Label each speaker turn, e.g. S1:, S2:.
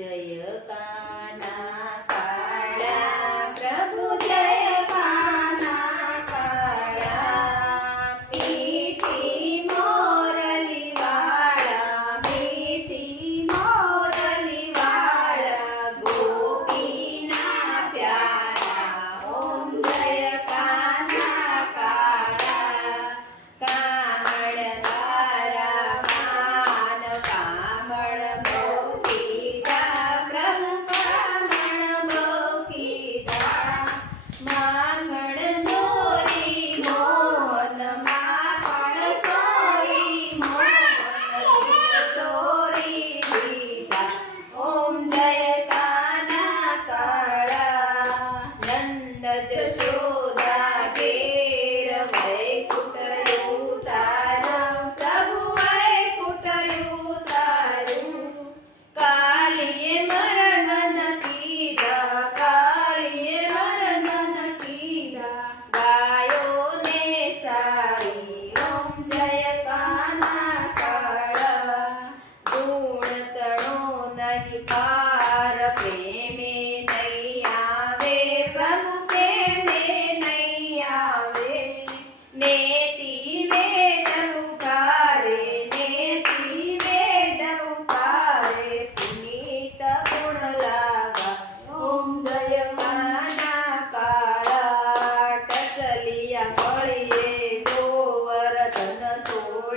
S1: Ceia